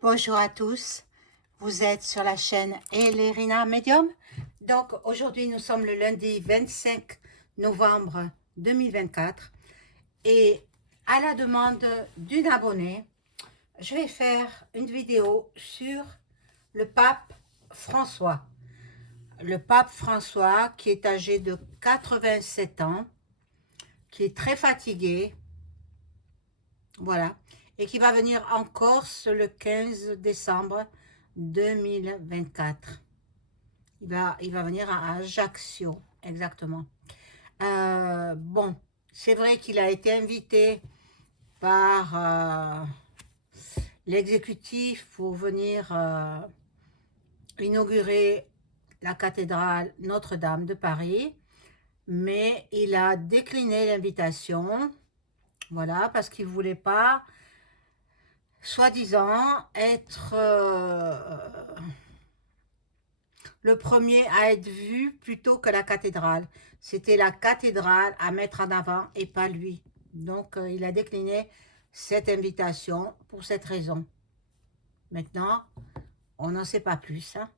Bonjour à tous, vous êtes sur la chaîne Elerina Medium. Donc aujourd'hui nous sommes le lundi 25 novembre 2024 et à la demande d'une abonnée, je vais faire une vidéo sur le pape François. Le pape François qui est âgé de 87 ans, qui est très fatigué, voilà, et qui va venir en Corse le 15 décembre 2024. Il va venir à Ajaccio, exactement. Bon, c'est vrai qu'il a été invité par l'exécutif pour venir inaugurer la cathédrale Notre-Dame de Paris, mais il a décliné l'invitation, voilà, parce qu'il ne voulait pas, soi-disant, être le premier à être vu plutôt que la cathédrale. C'était la cathédrale à mettre en avant et pas lui. Donc, il a décliné cette invitation pour cette raison. Maintenant, on n'en sait pas plus, hein.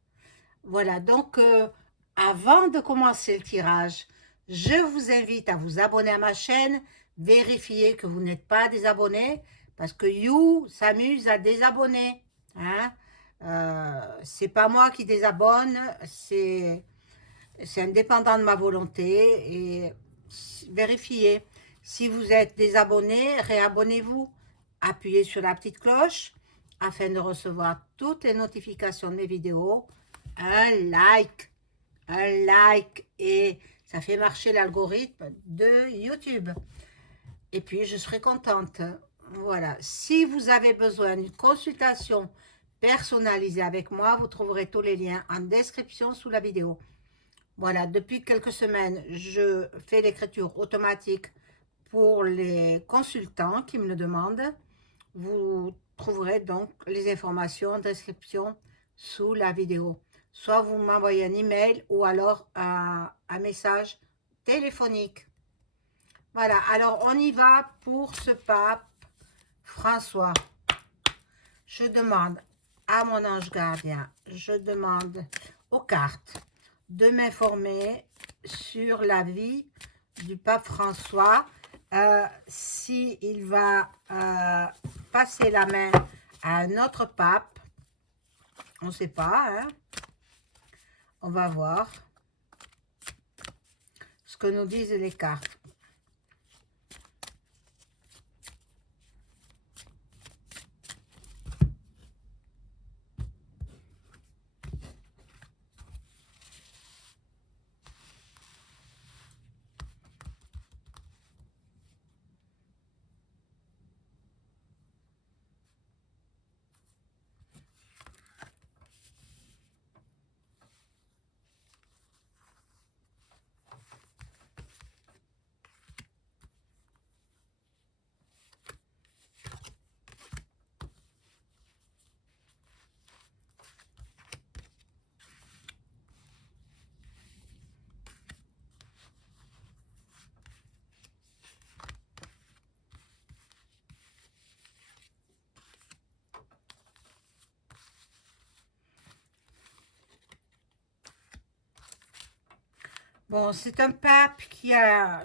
Voilà, donc, avant de commencer le tirage, je vous invite à vous abonner à ma chaîne, vérifier que vous n'êtes pas désabonné, parce que You s'amuse à désabonner, hein. C'est pas moi qui désabonne, c'est indépendant de ma volonté et vérifiez. Si vous êtes désabonné, réabonnez-vous. Appuyez sur la petite cloche afin de recevoir toutes les notifications de mes vidéos. Un like et ça fait marcher l'algorithme de YouTube. Et puis je serai contente. Voilà. Si vous avez besoin d'une consultation personnalisée avec moi, vous trouverez tous les liens en description sous la vidéo. Voilà, depuis quelques semaines, je fais l'écriture automatique pour les consultants qui me le demandent. Vous trouverez donc les informations en description sous la vidéo. Soit vous m'envoyez un email ou alors un message téléphonique. Voilà, alors on y va pour ce pape François. Je demande à mon ange gardien, je demande aux cartes de m'informer sur la vie du pape François, s'il va passer la main à un autre pape. On ne sait pas, hein. On va voir ce que nous disent les cartes. Bon, c'est un pape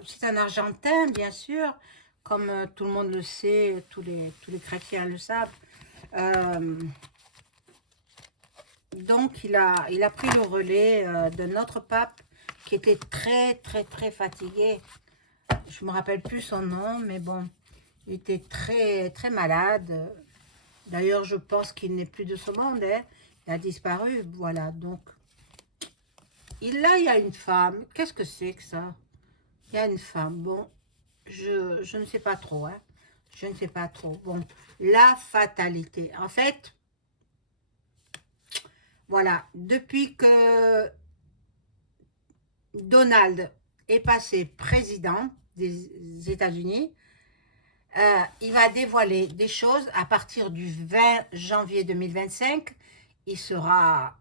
c'est un Argentin, bien sûr, comme tout le monde le sait, tous les chrétiens le savent. Donc, il a pris le relais d'un autre pape qui était très fatigué. Je ne me rappelle plus son nom, mais bon, il était très malade. D'ailleurs, je pense qu'il n'est plus de ce monde, hein. Il a disparu, voilà, donc... il y a une femme. Qu'est-ce que c'est que ça? Il y a une femme. Bon, je ne sais pas trop, hein. Je ne sais pas trop. Bon, la fatalité. En fait, voilà, depuis que Donald est passé président des États-Unis, il va dévoiler des choses à partir du 20 janvier 2025. Il sera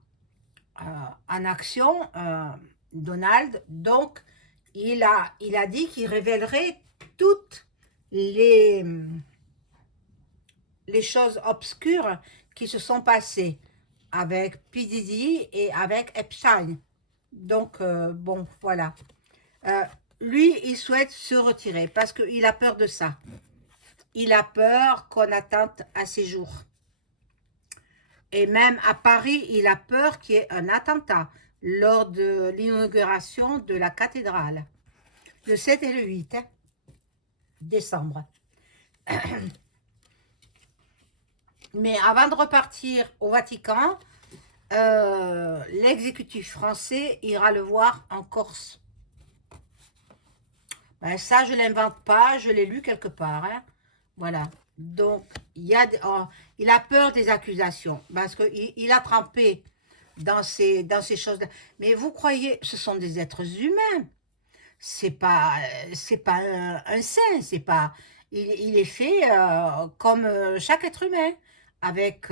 en action, Donald. Donc, il a dit qu'il révélerait toutes les choses obscures qui se sont passés avec P. Diddy et avec Epstein. Donc, bon, voilà. Lui, il souhaite se retirer parce qu'il a peur de ça. Il a peur qu'on attente à ses jours. Et même à Paris, il a peur qu'il y ait un attentat lors de l'inauguration de la cathédrale. Le 7 et le 8 décembre. Mais avant de repartir au Vatican, l'exécutif français ira le voir en Corse. Ben, ça, je ne l'invente pas, je l'ai lu quelque part. Hein. Voilà. Donc, il a peur des accusations parce qu'il a trempé dans ces choses-là. Mais vous croyez, ce sont des êtres humains. C'est pas un saint. C'est pas. Il est fait comme chaque être humain, avec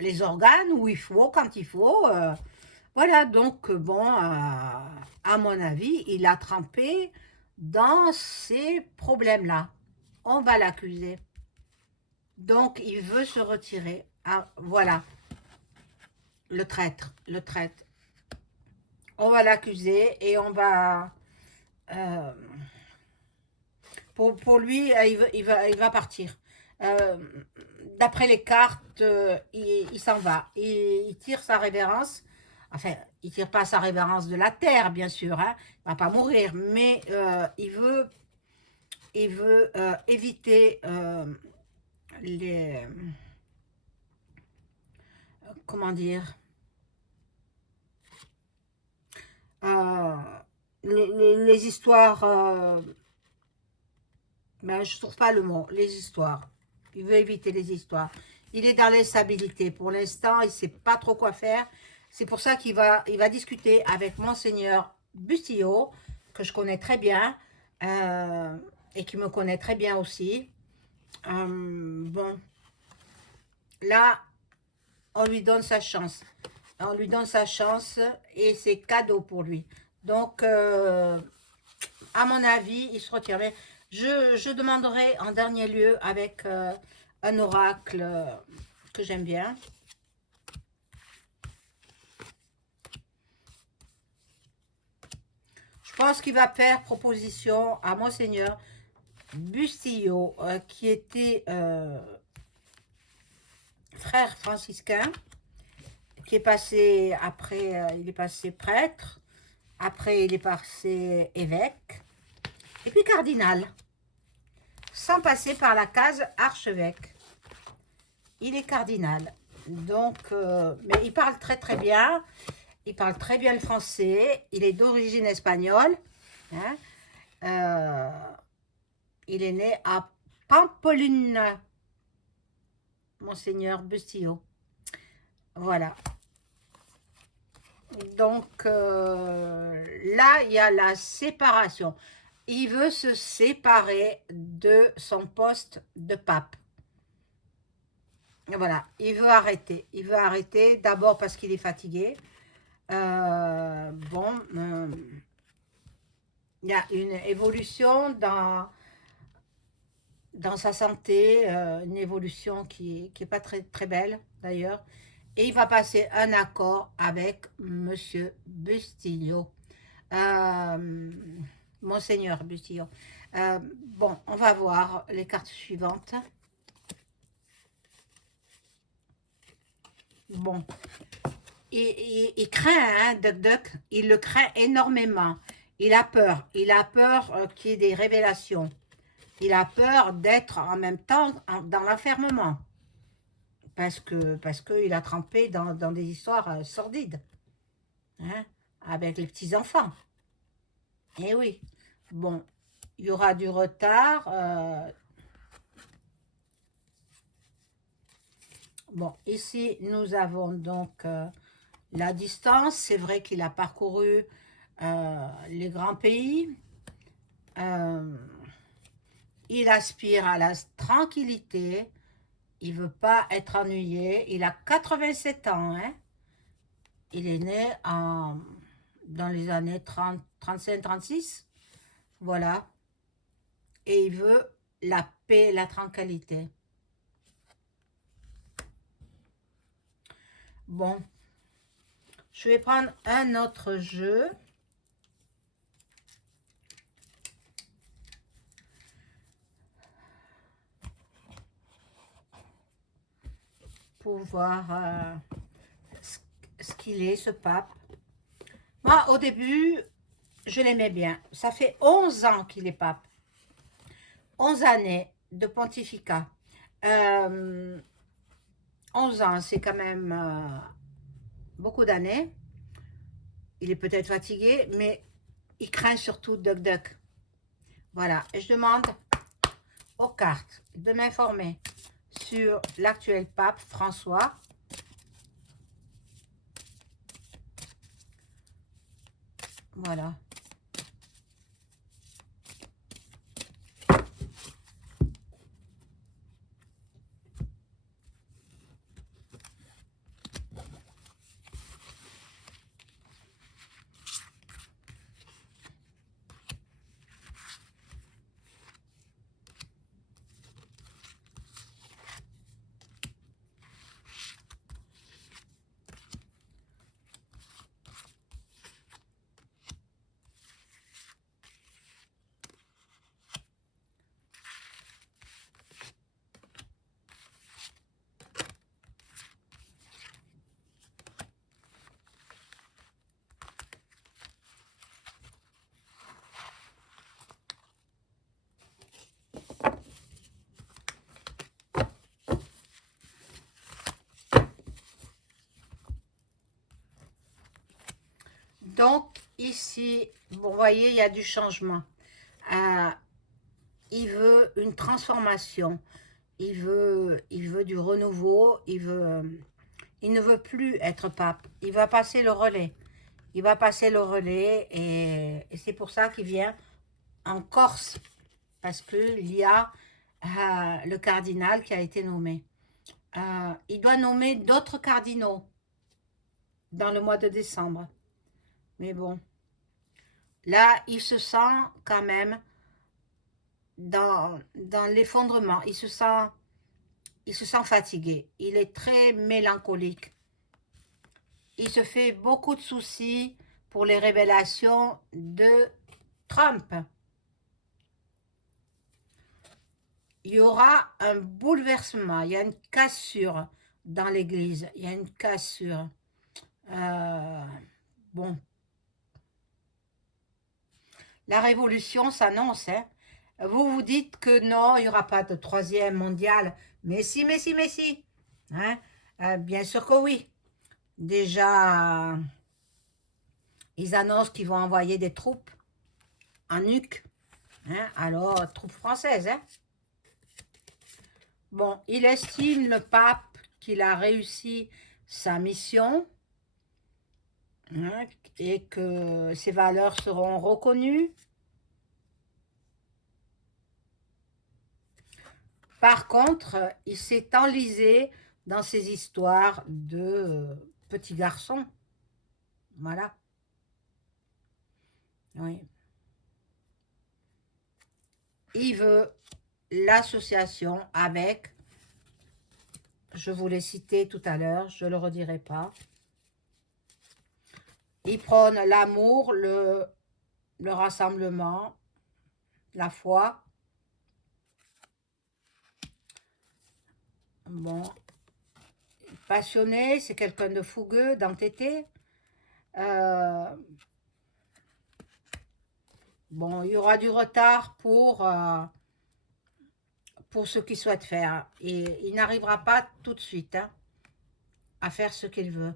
les organes où il faut, quand il faut. Voilà. Donc, bon, à mon avis, il a trempé dans ces problèmes-là. On va l'accuser. Donc, il veut se retirer. Ah, voilà. Le traître. Le traître. On va l'accuser et on va... pour lui, il va partir. D'après les cartes, il s'en va. Il tire sa révérence. Enfin, il tire pas sa révérence de la terre, bien sûr. Hein. Il va pas mourir. Mais il veut éviter les... Comment dire les histoires... ben, je ne trouve pas le mot. Les histoires. Il veut éviter les histoires. Il est dans l'instabilité. Pour l'instant, il ne sait pas trop quoi faire. C'est pour ça qu'il va discuter avec Monseigneur Bustillo, que je connais très bien, et qui me connaît très bien aussi. Bon, là, on lui donne sa chance. On lui donne sa chance et c'est cadeau pour lui. Donc, à mon avis, il se retire. Mais je demanderai en dernier lieu avec un oracle que j'aime bien. Je pense qu'il va faire proposition à Monseigneur Bustillo, qui était frère franciscain, qui est passé après, il est passé prêtre, après il est passé évêque, et puis cardinal, sans passer par la case archevêque. Il est cardinal, donc, mais il parle très très bien, il parle très bien le français, il est d'origine espagnole, hein, il est né à Pampelune, Monseigneur Bustillo. Voilà. Donc, là, il y a la séparation. Il veut se séparer de son poste de pape. Voilà, il veut arrêter. Il veut arrêter d'abord parce qu'il est fatigué. Bon, il y a une évolution dans sa santé, une évolution qui est pas très, très belle d'ailleurs. Et il va passer un accord avec Monsieur Bustillo, Monseigneur Bustillo. Bon, on va voir les cartes suivantes. Bon, il craint, hein, Duck Duck, il le craint énormément. Il a peur qu'il y ait des révélations. Il a peur d'être en même temps dans l'enfermement. Parce qu'il a trempé dans des histoires sordides. Hein, avec les petits-enfants. Eh oui. Bon, il y aura du retard. Bon, ici, nous avons donc la distance. C'est vrai qu'il a parcouru les grands pays. Il aspire à la tranquillité. Il ne veut pas être ennuyé. Il a 87 ans. Hein? Il est né dans les années 30, 35, 36. Voilà. Et il veut la paix, la tranquillité. Bon, je vais prendre un autre jeu. Pour voir ce qu'il est, ce pape. Moi, au début, je l'aimais bien. Ça fait 11 ans qu'il est pape. 11 années de pontificat. 11 ans, c'est quand même beaucoup d'années. Il est peut-être fatigué, mais il craint surtout Duck Duck. Voilà, et je demande aux cartes de m'informer sur l'actuel pape François. Voilà. Donc, ici, vous voyez, il y a du changement. Il veut une transformation. Il veut du renouveau. Il ne veut plus être pape. Il va passer le relais. Il va passer le relais et c'est pour ça qu'il vient en Corse. Parce qu'il y a le cardinal qui a été nommé. Il doit nommer d'autres cardinaux dans le mois de décembre. Mais bon, là, il se sent quand même dans l'effondrement. Il se sent fatigué. Il est très mélancolique. Il se fait beaucoup de soucis pour les révélations de Trump. Il y aura un bouleversement, il y a une cassure dans l'Église. Il y a une cassure. Bon. La révolution s'annonce, hein. Vous vous dites que non, il n'y aura pas de troisième mondial. Mais si, mais si, mais si. Hein? Bien sûr que oui. Déjà, ils annoncent qu'ils vont envoyer des troupes en nuque. Hein? Alors, troupes françaises. Hein? Bon, il estime, le pape, qu'il a réussi sa mission, hein, et que ses valeurs seront reconnues. Par contre, il s'est enlisé dans ces histoires de petits garçons. Voilà. Oui. Il veut l'association avec, je vous l'ai cité tout à l'heure, je ne le redirai pas. Il prône l'amour, le rassemblement, la foi. Bon, passionné, c'est quelqu'un de fougueux, d'entêté. Bon, il y aura du retard pour ce qu'il souhaite faire. Et il n'arrivera pas tout de suite, hein, à faire ce qu'il veut.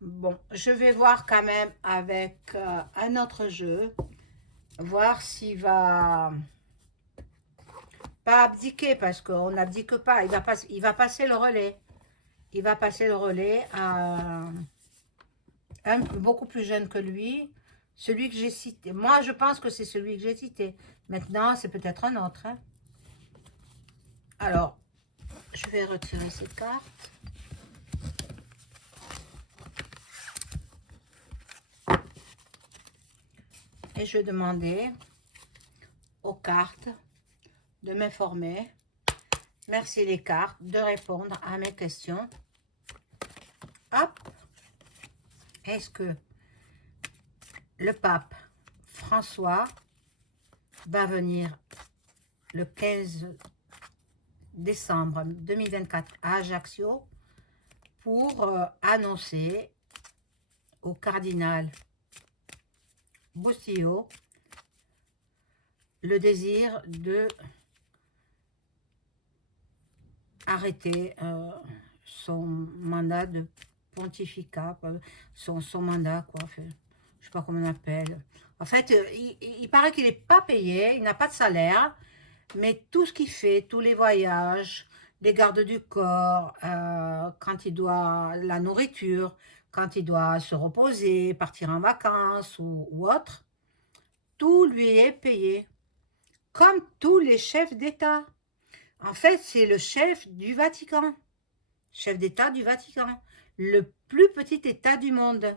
Bon, je vais voir quand même avec un autre jeu, voir s'il va pas abdiquer, parce qu'on n'abdique pas, il va passer le relais. Il va passer le relais à un beaucoup plus jeune que lui, celui que j'ai cité. Moi, je pense que c'est celui que j'ai cité. Maintenant, c'est peut-être un autre. Hein. Alors, je vais retirer ces cartes. Et je vais demander aux cartes de m'informer. Merci les cartes de répondre à mes questions. hop, est-ce que le pape François va venir le 15 décembre 2024 à Ajaccio pour annoncer au cardinal Bostillo le désir de arrêter son mandat de pontificat, son mandat, quoi. Enfin, je sais pas comment on appelle. En fait, il paraît qu'il n'est pas payé, il n'a pas de salaire, mais tout ce qu'il fait, tous les voyages, les gardes du corps, quand il doit la nourriture, quand il doit se reposer, partir en vacances ou autre, tout lui est payé, comme tous les chefs d'État. En fait, c'est le chef du Vatican, chef d'État du Vatican, le plus petit État du monde.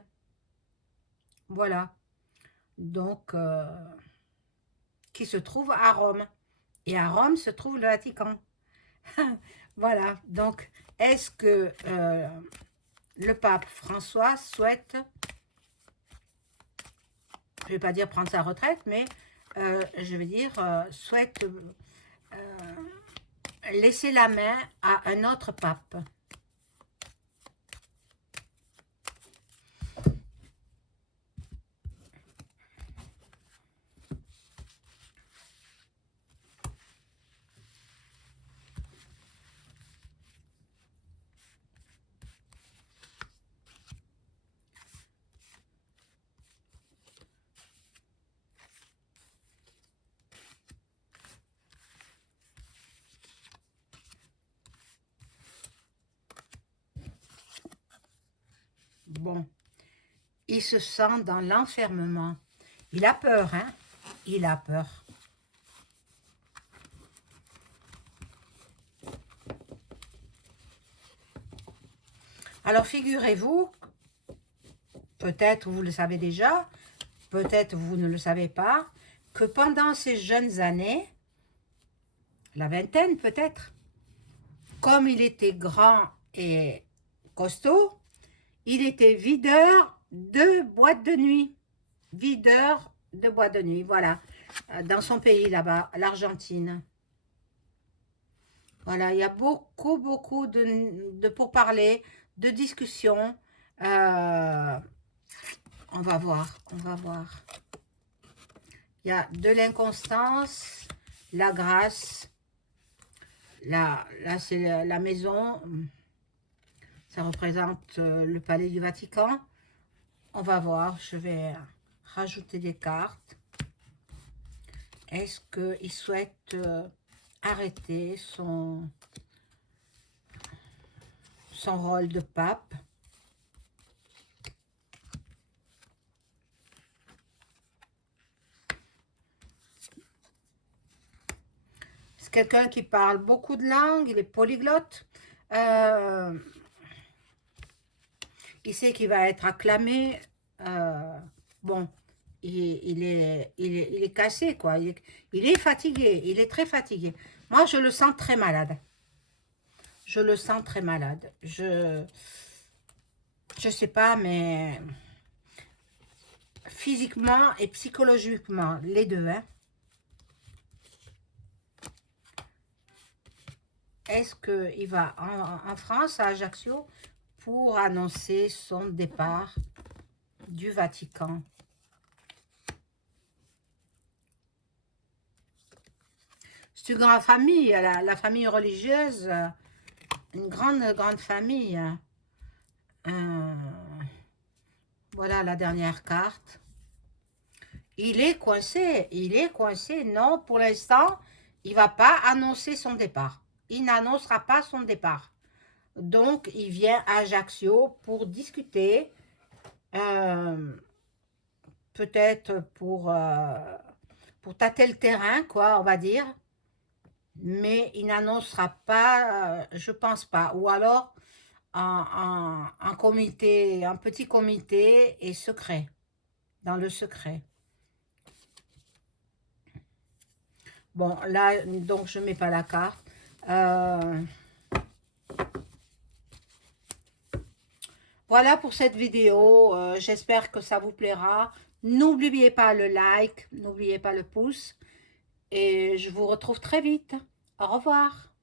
Voilà. Donc, qui se trouve à Rome. Et à Rome se trouve le Vatican. Voilà. Donc, est-ce que le pape François souhaite, je ne vais pas dire prendre sa retraite, mais je vais dire souhaite laisser la main à un autre pape? Bon, il se sent dans l'enfermement. Il a peur, hein? Il a peur. Alors, figurez-vous, peut-être vous le savez déjà, peut-être vous ne le savez pas, que pendant ces jeunes années, la vingtaine peut-être, comme il était grand et costaud, il était videur de boîte de nuit. Videur de boîte de nuit, voilà. Dans son pays là-bas, l'Argentine. Voilà, il y a beaucoup de pourparlers, de discussions. On va voir, on va voir. Il y a de l'inconstance, la grâce. Là c'est la maison. Ça représente le palais du Vatican. On va voir, je vais rajouter des cartes. Est-ce qu'il souhaite arrêter son rôle de pape? C'est quelqu'un qui parle beaucoup de langues, il est polyglotte. Il sait qu'il va être acclamé. Bon, il est cassé, quoi. Il est fatigué, il est très fatigué. Moi, je le sens très malade. Je le sens très malade. Je sais pas, mais physiquement et psychologiquement, les deux, hein. Est-ce qu'il va en France, à Ajaccio, pour annoncer son départ du Vatican? C'est une grande famille, la famille religieuse, une grande famille. Voilà la dernière carte. Il est coincé. Non, pour l'instant, il ne va pas annoncer son départ. Il n'annoncera pas son départ. Donc, il vient à Ajaccio pour discuter, peut-être pour tâter le terrain, quoi, on va dire. Mais il n'annoncera pas, je pense pas. Ou alors, en comité, un petit comité et secret, dans le secret. Bon, là, donc, je ne mets pas la carte. Voilà pour cette vidéo. J'espère que ça vous plaira. N'oubliez pas le like, n'oubliez pas le pouce. Et je vous retrouve très vite. Au revoir.